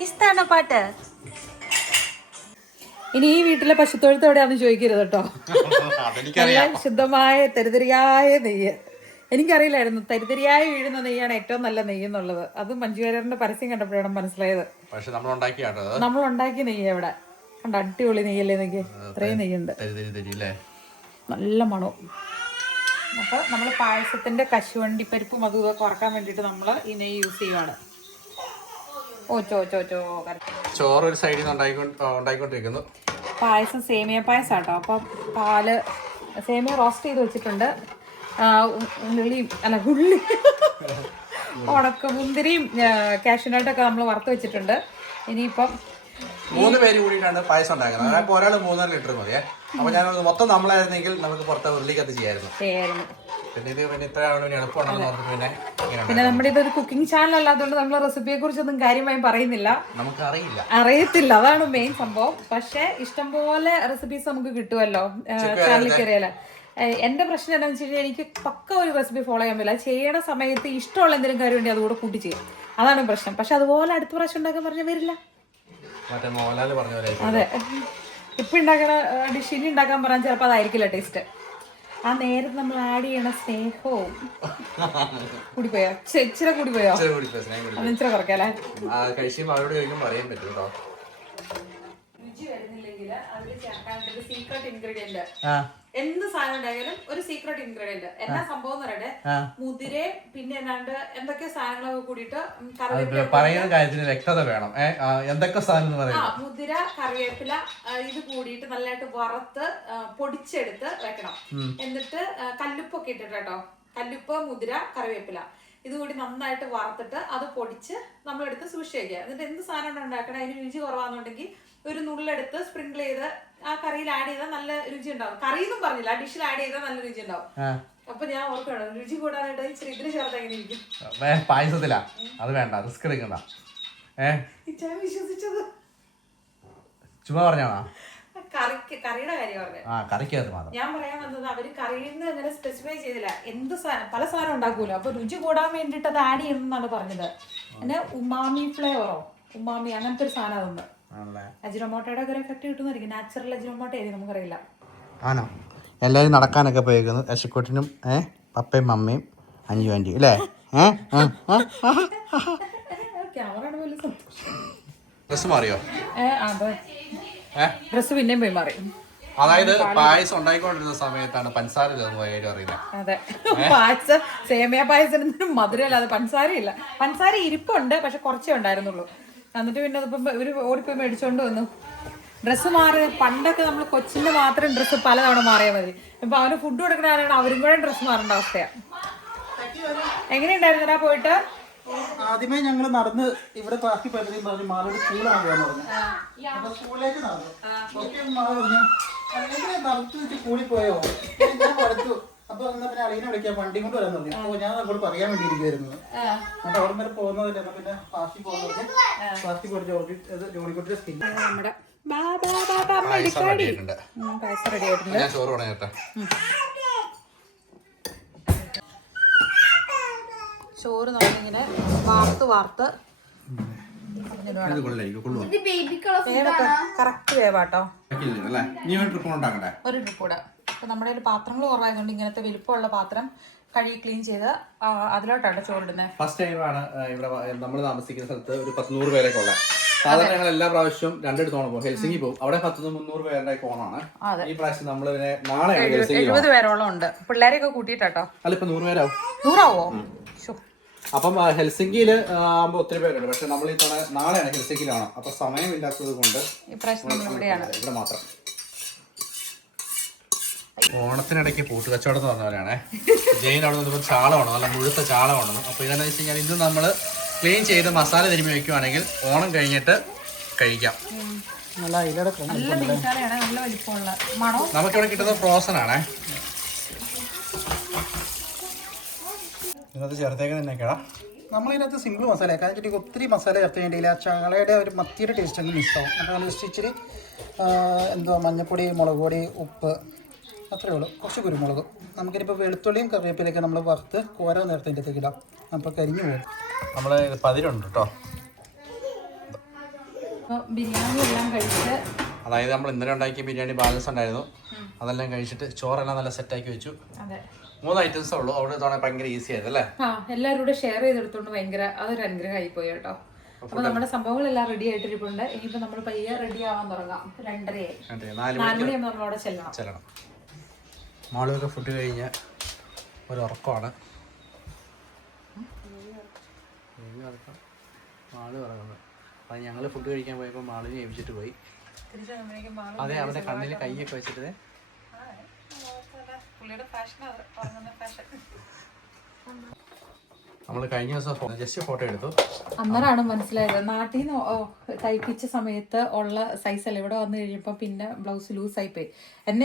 ഇഷ്ടാണോ പാട്ട്? ഇനി ഈ വീട്ടിലെ പശുത്തൊഴുത്ത് എവിടെയാന്ന് ചോദിക്കരുത് കേട്ടോ. നല്ല ശുദ്ധമായ തരിതരിയായ നെയ്യ്. എനിക്കറിയില്ലായിരുന്നു തരിതരിയായി വീഴുന്ന നെയ്യാണ് ഏറ്റവും നല്ല നെയ്യ് എന്നുള്ളത്. അത് മഞ്ജുവാര്യരുടെ പരസ്യം കണ്ടപ്പോഴാണ് മനസ്സിലായത്. പക്ഷെ നമ്മൾ ഉണ്ടാക്കിയ നെയ്യ് എവിടെ കണ്ട അടിപൊളി നെയ്യല്ലേ നെയ്യ്. ഇത്രയും നെയ്യുണ്ട്, നല്ല മണവും. അപ്പൊ നമ്മൾ പായസത്തിന്റെ കശുവണ്ടി പരിപ്പും അതും ഇതൊക്കെ കുറക്കാൻ വേണ്ടിട്ട് നമ്മൾ ഈ നെയ്യ് യൂസ് ചെയ്യുവാണ്. ചോറ് ഒരു സൈഡിൽ നിന്ന് ഉണ്ടായിക്കൊണ്ടിരിക്കുന്നു. പായസം സേമിയ പായസം കേട്ടോ. അപ്പം പാല് സേമിയ റോസ്റ്റ് ചെയ്ത് വെച്ചിട്ടുണ്ട്. ഉള്ളി ഉണക്കമുന്തിരിയും കാഷ്യൂനട്ടൊക്കെ നമ്മൾ വറുത്ത് വെച്ചിട്ടുണ്ട്. ഇനിയിപ്പം 3 പേര് കൂടിയിട്ടാണ് പായസം ഉണ്ടാക്കുന്നത്. അപ്പോൾ ഒരാൾ 3.5 ലിറ്റർ മതിയേ. അപ്പൊ ഞാൻ മൊത്തം നമ്മളായിരുന്നെങ്കിൽ നമുക്ക് പുറത്ത് ഉരുളിക്കത്ത് ചെയ്യായിരുന്നു. പിന്നെ ഇത്ര എളുപ്പമുണ്ടെന്ന് പറഞ്ഞിട്ട് പിന്നെ നമ്മുടെ ഇതൊരു കുക്കിംഗ് ചാനൽ അല്ലാത്തതുകൊണ്ട് നമ്മൾ റെസിപ്പിയെ കുറിച്ചൊന്നും കാര്യമായി പറയുന്നില്ല. നമുക്ക് അറിയത്തില്ല, അതാണ് മെയിൻ സംഭവം. പക്ഷെ ഇഷ്ടംപോലെ റെസിപ്പീസ് നമുക്ക് കിട്ടുമല്ലോ ചാനലിൽ കയറിയാല്. എന്റെ പ്രശ്നം എന്താണെന്ന് വെച്ച് കഴിഞ്ഞാൽ എനിക്ക് പക്ക ഒരു റെസിപ്പി ഫോളോ ചെയ്യാൻ പറ്റില്ല. ചെയ്യണ സമയത്ത് ഇഷ്ടമുള്ള എന്തെങ്കിലും കാര്യം ഉണ്ടെങ്കിൽ അതുകൂടെ കൂട്ടി ചെയ്യും, അതാണ് പ്രശ്നം. പക്ഷെ അതുപോലെ അടുത്ത പ്രാവശ്യം ഉണ്ടാക്കാൻ പറഞ്ഞാൽ വരില്ല. അതെ, ഇപ്പൊ ഉണ്ടാക്കണ ഡിഷ് ഇനി ഉണ്ടാക്കാൻ പറഞ്ഞാൽ ചിലപ്പോൾ അതായിരിക്കില്ല ടേസ്റ്റ്. ആ നേരത്തെ നമ്മൾ ആഡ് ചെയ്യണ സ്നേഹവും കൂടിപ്പോയോ? ഇച്ചിരി കൂടിപ്പോയോ? ഇച്ചിരി കുറയ്ക്കല്ലേ. രുചി വരുന്നില്ലെങ്കിൽ അതിൽ ചേർക്കാൻ സീക്രട്ട് ഇൻഗ്രീഡിയന്റ്. എന്ത് സാധനം ഉണ്ടായാലും ഒരു സീക്രട്ട് ഇൻഗ്രീഡിയന്റ്. എന്നാ സംഭവം എന്ന് പറയട്ടെ, മുതിരെ പിന്നെ എന്നാണ്ട് എന്തൊക്കെ സാധനങ്ങളൊക്കെ കൂടിയിട്ട് പറയുന്ന കാര്യത്തിന് വ്യക്തത വേണം. എന്തൊക്കെ സാധനം മുതിര കറിവേപ്പില ഇത് കൂടിയിട്ട് നല്ലതായിട്ട് വറുത്ത് പൊടിച്ചെടുത്ത് വെക്കണം. എന്നിട്ട് കല്ലുപ്പൊക്കെ ഇട്ടിട്ട് കേട്ടോ, കല്ലുപ്പ് മുതിര കറിവേപ്പില ഇതുകൂടി നന്നായിട്ട് വറുത്തിട്ട് അത് പൊടിച്ച് നമ്മളെടുത്ത് സൂക്ഷിച്ച് വയ്ക്കുക. എന്നിട്ട് എന്ത് സാധനം ഉണ്ടാക്കണം അതിന് രുചി കുറവാണെന്നുണ്ടെങ്കിൽ ഒരു നുള്ളെടുത്ത് സ്പ്രിങ്കിൾ ചെയ്ത് ആ കറിയിൽ ആഡ് ചെയ്താൽ നല്ല രുചി ഉണ്ടാവും. കറിയൊന്നും പറഞ്ഞില്ല, ആ ഡിഷിൽ ആഡ് ചെയ്താൽ നല്ല രുചി ഉണ്ടാവും. അപ്പൊ ഞാൻ ഓർക്കണം രുചി കൂടാനായിട്ട് ഇച്ചിരി ഇതിന് ചേർത്ത് എങ്ങനെ ഇരിക്കും പായസത്തിലാ. അത് വേണ്ട, റിസ്ക് എടുക്കണ്ട. വിശ്വസിച്ചത് ചുമ്മാ പറഞ്ഞാണോ? കറിയുടെ കാര്യം പറഞ്ഞത്. ഞാൻ പറയാൻ വന്നത് അവര് കറിയിൽ നിന്ന് അങ്ങനെ സ്പെസിഫൈ ചെയ്തില്ല. എന്ത് സാധനം പല സാധനം ഉണ്ടാക്കൂലോ, അപ്പൊ രുചി കൂടാൻ വേണ്ടിട്ട് അത് ആഡ് ചെയ്യണമെന്നാണ് പറഞ്ഞത്. പിന്നെ ഉമാമി ഫ്ലേവറോ ഉമാമി അങ്ങനത്തെ ഒരു സാധനം അതൊന്ന് അജിനോമോട്ടോയുടെ ഒക്കെ ഒരു എഫക്ട് കിട്ടുന്നതായിരിക്കും. നാച്ചുറൽ അജിനോമോട്ടോ ആയിരിക്കും, നമുക്കറിയില്ല. ആണോ? എല്ലാവരും നടക്കാനൊക്കെ പോയിരിക്കുന്നു. യശുക്കുട്ടിനും പപ്പയും മമ്മയും അഞ്ചു ആൻറ്റി അല്ലേ? ക്യാമറ പോലും സന്തോഷം. ഡ്രസ് മാറിയോ? ഡ്രസ് പിന്നെയും പോയി മാറി. അതായത് പായസം ഉണ്ടായിക്കൊണ്ടിരുന്ന സമയത്താണ് പഞ്ചസാര അറിയുന്നത്. അതെ, പായസം സേമിയ പായസത്തിന് മധുരമല്ല, അത് പഞ്ചസാരയില്ല. പഞ്ചസാര ഇരിപ്പുണ്ട്, പക്ഷെ കുറച്ചേ ഉണ്ടായിരുന്നുള്ളൂ. എന്നിട്ട് പിന്നെ അതിപ്പം ഇവര് ഓടിപ്പോയി മേടിച്ചോണ്ട് വന്നു. ഡ്രസ്സ് മാറി. പണ്ടൊക്കെ നമ്മൾ കൊച്ചിന്റെ മാത്രം ഡ്രസ്സ് പലതവണ മാറിയാൽ മതി. ഇപ്പൊ അവന് ഫുഡ് കൊടുക്കണ അവരും കൂടെ ഡ്രസ്സ് മാറേണ്ട അവസ്ഥയാണ്. എങ്ങനെയുണ്ടായിരുന്നടാ പോയിട്ട്? ആദ്യമേ ഞങ്ങൾ നടന്ന് ഇവിടെ പാർട്ടി പദ്ധതി പറഞ്ഞു മാളോട് സ്കൂളാണ് പോകാൻ പറഞ്ഞു. അപ്പൊ സ്കൂളിലേക്ക് നടന്നു. മാള പറഞ്ഞു നടത്തി വെച്ച് സ്കൂളിൽ പോയോ? ഞാൻ പഠിച്ചു. അപ്പൊ എന്നാ പിന്നെ അളിയനെ വിളിക്കാം, വണ്ടി കൊണ്ട് വരാൻ പറഞ്ഞു. അപ്പൊ ഞാൻ അപ്പോൾ പറയാൻ വേണ്ടി ഇരിക്കുവായിരുന്നു. എന്നിട്ട് അവിടെ വരെ പോകുന്നതില്ല. എന്നാ പിന്നെ പാർട്ടി പോകുന്നത് പാർട്ടി പോയി ജോലിക്കുട്ടിയുടെ സ്കിൻ നമ്മുടെ ചോറ് നമ്മളിങ്ങനെ വാർത്ത് കറക്റ്റ് വേവാട്ടോ. ഒരു ട്രിപ്പ് കൂടെ. അപ്പൊ നമ്മുടെ ഒരു പാത്രങ്ങൾ കുറവായതുകൊണ്ട് ഇങ്ങനത്തെ വലിപ്പമുള്ള പാത്രം കഴുകി ക്ലീൻ ചെയ്ത് അതിലോട്ടാണ് ചോറിടുന്നത്. ഫസ്റ്റ് ടൈമാണ് ഇവിടെ നമ്മൾ താമസിക്കുന്ന സ്ഥലത്ത് ഒരു 100 പേരൊക്കെ ഉള്ള. സാധാരണ ഞങ്ങൾ എല്ലാ പ്രാവശ്യവും രണ്ടിടത്തോണം പോകും. ഹെൽസിംഗി പോകും, അവിടെ 100-300 പേരുടെ ഓണാണ്. ഈ പ്രാവശ്യം നമ്മൾ നാളെ 70 പേരോളം ഉണ്ട്, പിള്ളേരെയൊക്കെ കൂട്ടിയിട്ടോ. അല്ല, ഇപ്പൊ 100 പേരാവും. 100-ആവോ? അപ്പം ഹെൽസിംഗിയിൽ ആകുമ്പോൾ ഒത്തിരി പേരുണ്ട്. പക്ഷെ നമ്മൾ ഈ തവണ നാളെയാണ് ഹെൽസിംഗിലാണ്. അപ്പൊ സമയമില്ലാത്തത് കൊണ്ട് ഇവിടെ മാത്രം. ഓണത്തിനിടയ്ക്ക് പൂട്ടുകച്ചവടം എന്ന് പറഞ്ഞ പോലെയാണേ. ജയിൻ അവിടെ നിന്ന് ചാളമാണ്, നല്ല മുഴുത്ത ചാളമാണ്. അപ്പോൾ ഇതെന്ന് വെച്ച് കഴിഞ്ഞാൽ ഇന്ന് നമ്മൾ ക്ലീൻ ചെയ്ത് മസാല തിരുമ്മി വെക്കുവാണെങ്കിൽ ഓണം കഴിഞ്ഞിട്ട് കഴിക്കാം. നമുക്കിവിടെ കിട്ടുന്നത് ഫ്രോസൺ ആണേ. ഇതിനകത്ത് ചേർത്തേക്കുന്നത് തന്നെയൊക്കെയാ. നമ്മളിതിനകത്ത് സിമ്പിൾ മസാല കാരണം വെച്ചിട്ട് ഒത്തിരി മസാല ചേർത്ത് വേണ്ടിയില്ല. ആ ചാളയുടെ ഒരു മത്തിയുടെ ടേസ്റ്റ് അങ്ങ് മിസ്സാവും. അപ്പോൾ നമ്മൾ ജസ്റ്റ് ഇച്ചിരി മഞ്ഞൾപ്പൊടി, മുളക് പൊടി, ഉപ്പ്, അത്രയേ ഉള്ളൂ. കുറച്ച് കുരുമുളക്. നമുക്കിനിപ്പോൾ വെളുത്തുള്ളിയും കറിവേപ്പിലൊക്കെ നമ്മൾ വറുത്ത് കോരാൻ നേരത്തെ അതിൻ്റെ അകത്തേക്ക് ഇടാം. അപ്പോൾ കരിഞ്ഞു പോകും. നമ്മൾ ഇത് പതിരുണ്ട് കേട്ടോ. ബിരിയാണി എല്ലാം കഴിച്ച്, അതായത് നമ്മൾ ഇന്നലെ ഉണ്ടാക്കിയ ബിരിയാണി ബാലൻസ് ഉണ്ടായിരുന്നു. അതെല്ലാം കഴിച്ചിട്ട് ചോറെല്ലാം നല്ല സെറ്റാക്കി വെച്ചു. അതെ 3 ഐറ്റംസേ ഉള്ളൂ. അവിടെ തോന്നാൻ ഭയങ്കര ഈസി ആയിരുന്നു അല്ലേ? എല്ലാവരും കൂടെ ഷെയർ ചെയ്തെടുത്തോണ്ട് ഭയങ്കര അതൊരു അനുഗ്രഹമായി പോയി കേട്ടോ. അപ്പൊ നമ്മുടെ സംഭവങ്ങളെല്ലാം റെഡി ആയിട്ടിരിപ്പുണ്ട്. ഇനിയിപ്പോ നമ്മൾ പയ്യെ റെഡി ആവാൻ തുടങ്ങാം. 2:30 4 മണിയാകുമ്പോൾ നമ്മളവിടെ ചെല്ലണം. മാളൊക്കെ ഫുഡ് കഴിഞ്ഞ് ഒരു ഉറക്കമാണ്. മാള് പറയുന്നത് അപ്പം ഞങ്ങൾ ഫുഡ് കഴിക്കാൻ പോയപ്പോൾ മാളിനെ ഏൽപ്പിച്ചിട്ട് പോയി. അതെ, അവൻ്റെ കണ്ണിൽ കൈയൊക്കെ വെച്ചിട്ട് നമ്മൾ കഴിഞ്ഞ ദിവസം ജസ്റ്റ് ഫോട്ടോ എടുത്തു. അന്നേരമാണ് മനസ്സിലായത് നാട്ടിൽ നിന്ന് തയ്പ്പിച്ച സമയത്ത് ഉള്ള സൈസ് അല്ല. ഇവിടെ വന്നു കഴിയുമ്പോൾ പിന്നെ ബ്ലൗസ് ലൂസായി പോയി.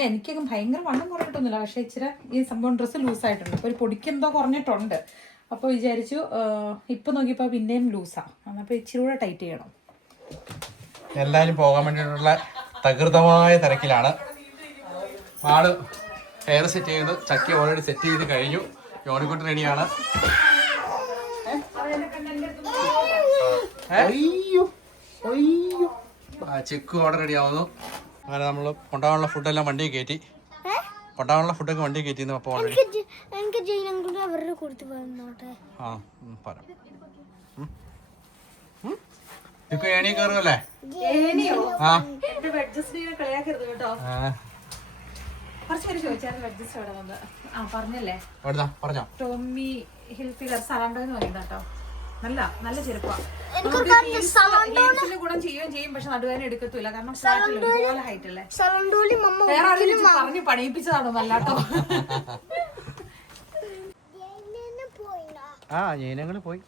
എനിക്കൊക്കെ ഭയങ്കര വണ്ണം കുറഞ്ഞിട്ടൊന്നുമില്ല, പക്ഷേ ഇച്ചിരി ഈ സംഭവം ഡ്രസ്സ് ലൂസായിട്ടുണ്ട്. ഇപ്പോൾ ഒരു പൊടിക്കെന്തോ കുറഞ്ഞിട്ടുണ്ട്. അപ്പോൾ വിചാരിച്ചു ഇപ്പം നോക്കിയപ്പോൾ പിന്നെയും ലൂസാണ്. അപ്പോൾ ഇച്ചിരി കൂടെ ടൈറ്റ് ചെയ്യണം. എല്ലാവരും പോകാൻ വേണ്ടിയിട്ടുള്ള തകൃതമായ തിരക്കിലാണ്. ആള് ഹെയർ സെറ്റ് ചെയ്ത് ചക്കി ഓൾറെഡി സെറ്റ് ചെയ്ത് കഴിഞ്ഞു. യോണിക്കുട്ടി റെഡിയാണ്. ചെക്ക് ഓർഡർ റെഡി ആവുന്നു. അങ്ങനെ നമ്മൾ കൊണ്ടുപോകാനുള്ള ഫുഡെല്ലാം വണ്ടിയിൽ കയറ്റി. കൊണ്ടുപോകാനുള്ള ഫുഡൊക്കെ വണ്ടിയിൽ കയറ്റിന്ന്. അപ്പോൾ ഓൾറെഡി പറയാം. ഇപ്പൊ ഏണി കയറുമല്ലേ? പറഞ്ഞോ. ടോമി ഹിൽഫിഗർ സലാണ്ടോ എന്ന് പറയുന്നത് കേട്ടോ. നല്ല ചെരുപ്പാണ്. ഗുണം ചെയ്യുകയും ചെയ്യും, പക്ഷെ നടുവേദന എടുക്കത്തില്ല. കാരണം ഒരുപോലെ ഹൈറ്റ് അല്ലേ. വേറെ ആരെങ്കിലും പറഞ്ഞു പണിയിപ്പിച്ചതാണോ നല്ലാട്ടോ. ഞങ്ങൾ പോയി.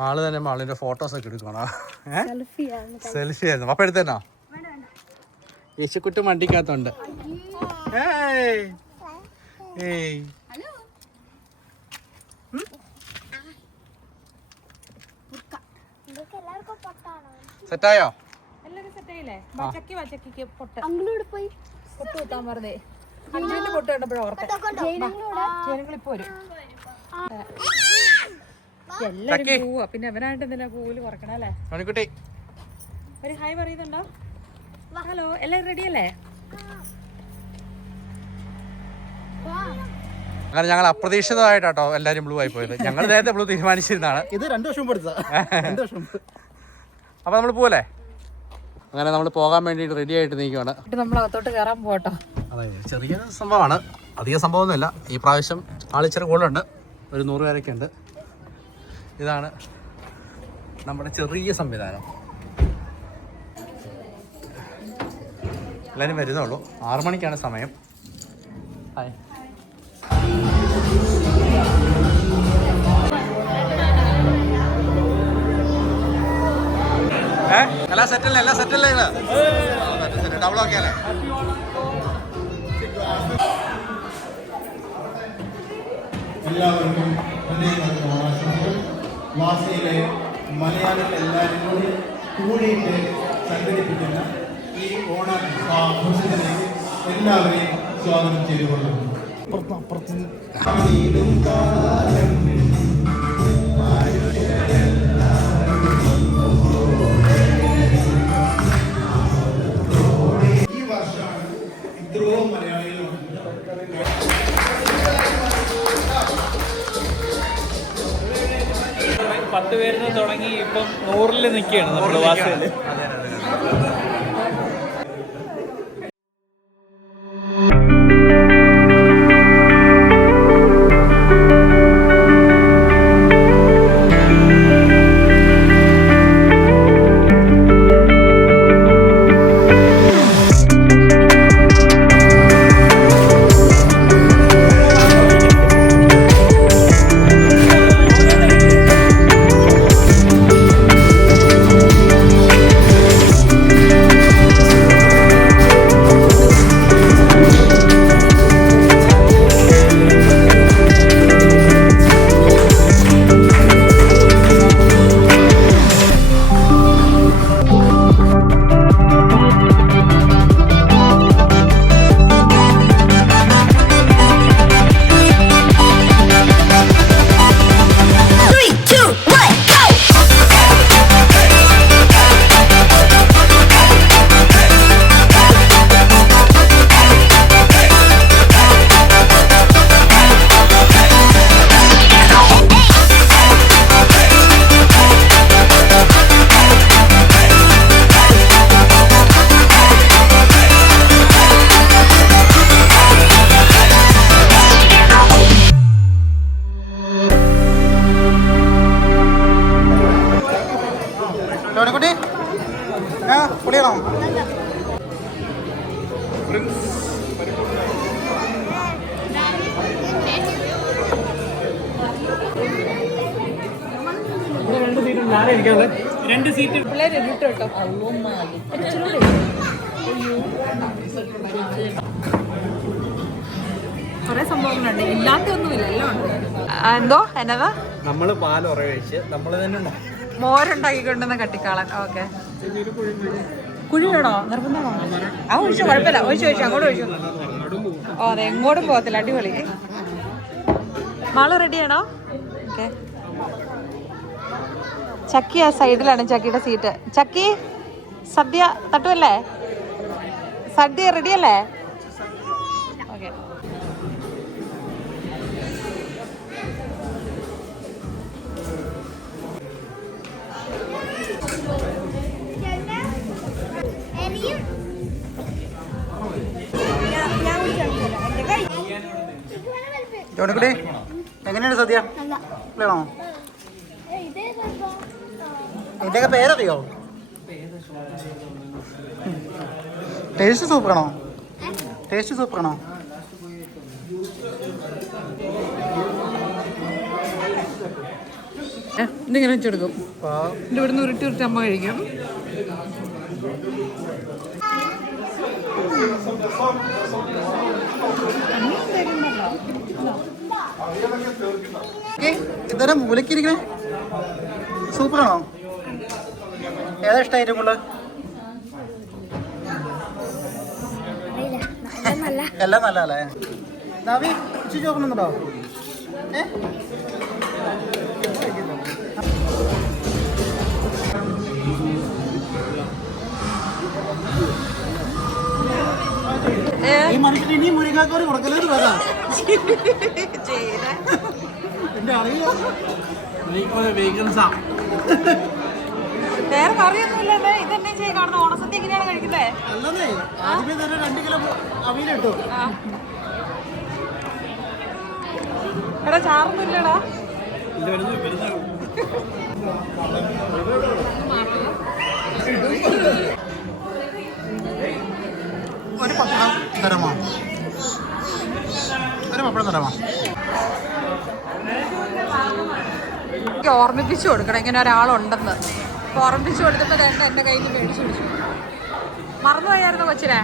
മാള് തന്നെ മാളിന്റെ ഫോട്ടോസ് ഒക്കെ എടുക്കണം. സെൽഫി ആയിരുന്നു. അപ്പൊ എടുത്തോ? യേശുക്കുട്ടി വണ്ടിക്കകത്തുണ്ട്. സെറ്റായോ? എല്ലാരും സെറ്റായില്ലേ? വച്ചക്കിക്ക് പൊട്ട് കുത്താൻ പറഞ്ഞേ. അഞ്ചിന്റെ പൊട്ട് കണ്ടപ്പോഴാണ് ഓർത്തെ. ജനങ്ങളിപ്പോ വരും. എല്ലാരും പോവാ. പിന്നെ അവനായിട്ട് എന്തിനാ പൂവില് കുറക്കണം അല്ലേ? ഒരു ഹായ് പറയുന്നുണ്ടോ? ഹലോ, എല്ലാരും റെഡി അല്ലേ? അങ്ങനെ ഞങ്ങൾ അപ്രതീക്ഷിതമായിട്ടോ എല്ലാരും ബ്ലൂ ആയി പോയത്. ഞങ്ങൾ നേരത്തെ ബ്ലൂ തീരുമാനിച്ചിരുന്നതാണ്. ഇത് 2 വർഷം പഠിച്ചാ. അപ്പൊ നമ്മൾ പോവല്ലേ? അങ്ങനെ നമ്മൾ പോകാൻ വേണ്ടിയിട്ട് റെഡി ആയിട്ട് നിൽക്കുകയാണ്. നമ്മൾ അകത്തോട്ട് കയറാൻ പോകട്ടോ. അതെ, ചെറിയൊരു സംഭവമാണ്. അധിക സംഭവമൊന്നുമില്ല. ഈ പ്രാവശ്യം ആളിച്ചിരി കൂടുതലുണ്ട്. ഒരു 100 പേരൊക്കെ ഉണ്ട്. ഇതാണ് നമ്മുടെ ചെറിയ സംവിധാനം. എല്ലാവരും വരുന്നുള്ളൂ. 6 മണിക്കാണ് സമയം. ഹായ്. എല്ലാം സെറ്റല്ലേ? ഡബിൾ ഓക്കെ അല്ലേ? എല്ലാവർക്കും വാസിയിലെ മലയാളികൾ എല്ലാവരും കൂടിയിട്ട് സംഘടിപ്പിക്കുന്ന ഈ ഓണാഘോഷത്തിലേക്ക് എല്ലാവരെയും സ്വാഗതം ചെയ്തുകൊള്ളുന്നു. ഈ വർഷമാണ് ഇത്രയും മലയാളികളും 10 പേരിൽ തുടങ്ങി ഇപ്പം 100-ൽ നിൽക്കുകയാണ് നമ്മുടെ വാസയിൽ. 2 സീറ്റ് പിള്ളേര് എണ്ണിട്ട് കേട്ടോ. കുറെ സംഭവങ്ങളുണ്ട്, ഇല്ലാത്തൊന്നുമില്ല, എല്ലാം ഉണ്ട്. എന്തോ എന്നതാ നമ്മള് പാൽ ഉറവഴിച്ച് നമ്മള് തന്നെ ഉണ്ടാക്കി. മോരുണ്ടാക്കിക്കൊണ്ടുവന്ന കട്ടിക്കാളൻ. ഓക്കെ, കുഴിയിടണോ? നിർബന്ധമാണോ? ആ ഒഴിച്ചു, കുഴപ്പമില്ല, ഒഴിച്ചു അങ്ങോട്ട് ഒഴിച്ചു. ഓ അതെ, എങ്ങോട്ടും പോകത്തില്ല, അടിപൊളി. മാള് റെഡിയാണോ? ഓക്കെ. ചക്കി ആ സൈഡിലാണ്, ചക്കിയുടെ സീറ്റ്. ചക്കി സദ്യ തട്ടുമല്ലേ? സദ്യ റെഡിയല്ലേ? ഓക്കെ. ചോടക്കുടി എങ്ങനെയാണ് സദ്യ? വേണോ? ഇതിൻ്റെയൊക്കെ പേരറിയോ? ടേസ്റ്റ് സൂപ്പറാണോ? ടേസ്റ്റ് സൂപ്പറാണോ? ഇതിങ്ങനെ വെച്ചെടുക്കും. ഇവിടുന്ന് ഉരുട്ടി ഉരുട്ടി അമ്മ കഴിക്കും. ഇതുവരെ മൂലക്കിരിക്കണേ സൂപ്പറാണോ? ഏതാ ഇഷ്ടം ഏറ്റവും കൂടുതൽ? എല്ലാം നല്ല അല്ലേ? നവി ഉച്ചയ്ക്ക് നോക്കണമെന്നുണ്ടോ? ഈ മനുഷ്യന് ഇനിയും മുരിങ്ങാക്കോരി കൊടുക്കലേന്ന് പറയാം. എന്റെ അറിയില്ല, വേറെ കറിയൊന്നുമില്ലേ? ഇതന്നെ ചെയ്ത് കാണുന്ന ഓണസദ്യ എങ്ങനെയാണ് കഴിക്കുന്നത്? അല്ലെന്നേ, ആദ്യമേ തന്നെ 2 കിലോ അവിയിലിട്ടു. എടാ ചാറൊന്നും ഇല്ലടാ. ഒരു പപ്പടം തരമോ? ഒരു പപ്പടം തരമോ? എനിക്ക് ഓർമ്മിപ്പിച്ചു കൊടുക്കണം ഇങ്ങനെ ഒരാളുണ്ടെന്ന്. ഓർമ്മിപ്പിച്ചു കൊടുത്തപ്പോൾ രണ്ട് എൻ്റെ കയ്യിൽ നിന്ന് മേടിച്ചു പിടിച്ചു. മറന്നുപോയായിരുന്നു കൊച്ചിനെ.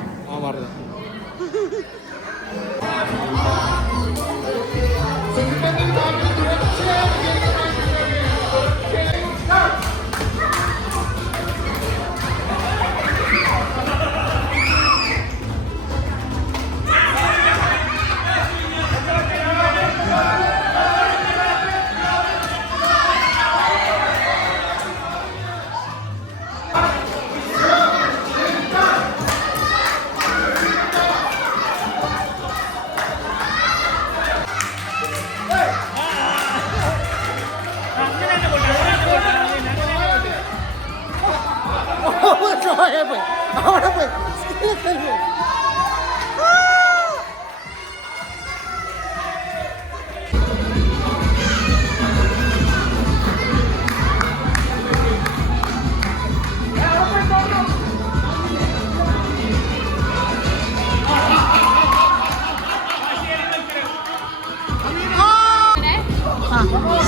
അവിടെ പോയി.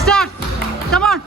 Start. Come on.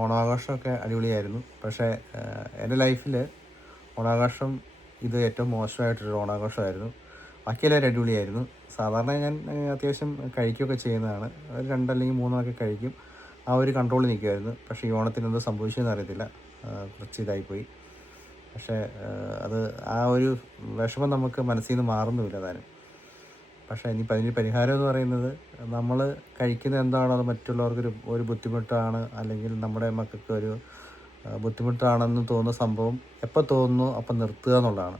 ഓണാഘോഷമൊക്കെ അടിപൊളിയായിരുന്നു. പക്ഷേ എൻ്റെ ലൈഫിൽ ഓണാഘോഷം ഇത് ഏറ്റവും മോശമായിട്ടൊരു ഓണാഘോഷമായിരുന്നു. ബാക്കിയെല്ലാവരും അടിപൊളിയായിരുന്നു. സാധാരണ ഞാൻ അത്യാവശ്യം കഴിക്കുകയൊക്കെ ചെയ്യുന്നതാണ്. ഒരു 2 അല്ലെങ്കിൽ 3 കഴിക്കും. ആ ഒരു കൺട്രോളിൽ നിൽക്കുമായിരുന്നു. പക്ഷേ ഈ ഓണത്തിന് എന്തോ സംഭവിച്ചതെന്ന് അറിയത്തില്ല, കുറച്ച് ഇതായിപ്പോയി. പക്ഷേ അത് ആ ഒരു വിഷമം നമുക്ക് മനസ്സിൽ നിന്ന് മാറുന്നുമില്ല താനും. പക്ഷേ ഇനിയിപ്പോൾ അതിന് പരിഹാരം എന്ന് പറയുന്നത് നമ്മൾ കഴിക്കുന്നത് എന്താണോ അത് മറ്റുള്ളവർക്കൊരു ബുദ്ധിമുട്ടാണ്, അല്ലെങ്കിൽ നമ്മുടെ മക്കൾക്ക് ഒരു ബുദ്ധിമുട്ടാണെന്ന് തോന്നുന്ന സംഭവം എപ്പോൾ തോന്നുന്നു അപ്പം നിർത്തുക എന്നുള്ളതാണ്.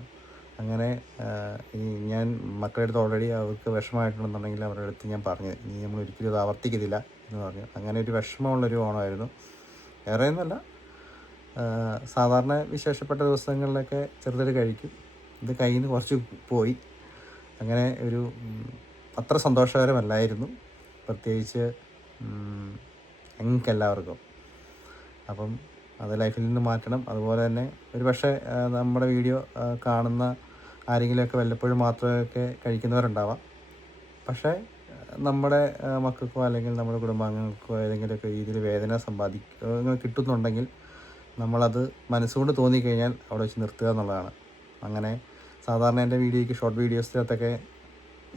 അങ്ങനെ ഞാൻ മക്കളുടെ അടുത്ത് ഓൾറെഡി അവർക്ക് വിഷമമായിട്ടുണ്ടെന്നുണ്ടെങ്കിൽ അവരുടെ അടുത്ത് ഞാൻ പറഞ്ഞു, ഇനി നമ്മൾ ഒരിക്കലും ഇത് ആവർത്തിക്കത്തില്ല എന്ന് പറഞ്ഞു. അങ്ങനെ ഒരു വിഷമമുള്ളൊരു ഓണമായിരുന്നു. വേറെ ഒന്നുമല്ല, സാധാരണ വിശേഷപ്പെട്ട ദിവസങ്ങളിലൊക്കെ ചെറുതായിട്ട് കഴിക്കും. ഇത് കയ്യിൽ നിന്ന് കുറച്ച് പോയി. അങ്ങനെ ഒരു അത്ര സന്തോഷകരമല്ലായിരുന്നു, പ്രത്യേകിച്ച് ഞങ്ങൾക്കെല്ലാവർക്കും. അപ്പം അത് ലൈഫിൽ നിന്ന് മാറ്റണം. അതുപോലെ തന്നെ ഒരു പക്ഷേ നമ്മുടെ വീഡിയോ കാണുന്ന ആരെങ്കിലുമൊക്കെ വല്ലപ്പോഴും മാത്രമൊക്കെ കഴിക്കുന്നവരുണ്ടാവാം. പക്ഷേ നമ്മുടെ മക്കൾക്കോ അല്ലെങ്കിൽ നമ്മുടെ കുടുംബാംഗങ്ങൾക്കോ ഏതെങ്കിലുമൊക്കെ രീതിയിൽ വേദന കിട്ടുന്നുണ്ടെങ്കിൽ നമ്മളത് മനസ്സുകൊണ്ട് തോന്നിക്കഴിഞ്ഞാൽ അവിടെ വെച്ച് നിർത്തുക എന്നുള്ളതാണ്. അങ്ങനെ സാധാരണ എൻ്റെ വീഡിയോയ്ക്ക് ഷോർട്ട് വീഡിയോസിനകത്തൊക്കെ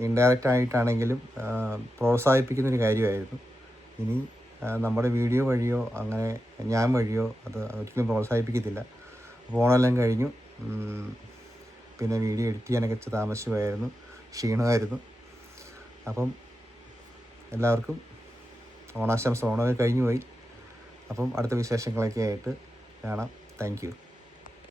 ഇൻഡയറക്റ്റ് ആയിട്ടാണെങ്കിലും പ്രോത്സാഹിപ്പിക്കുന്നൊരു കാര്യമായിരുന്നു. ഇനി നമ്മുടെ വീഡിയോ വഴിയോ അങ്ങനെ ഞാൻ വഴിയോ അത് ഒരിക്കലും പ്രോത്സാഹിപ്പിക്കത്തില്ല. അപ്പോൾ ഓണമെല്ലാം കഴിഞ്ഞു. പിന്നെ വീഡിയോ എഡിറ്റ് ചെയ്യാനൊക്കെ താമസിച്ചു പോയായിരുന്നു, ക്ഷീണമായിരുന്നു. അപ്പം എല്ലാവർക്കും ഓണാശംസ. ഓണമൊക്കെ കഴിഞ്ഞു പോയി. അപ്പം അടുത്ത വിശേഷങ്ങളൊക്കെ ആയിട്ട് കാണാം. Thank you.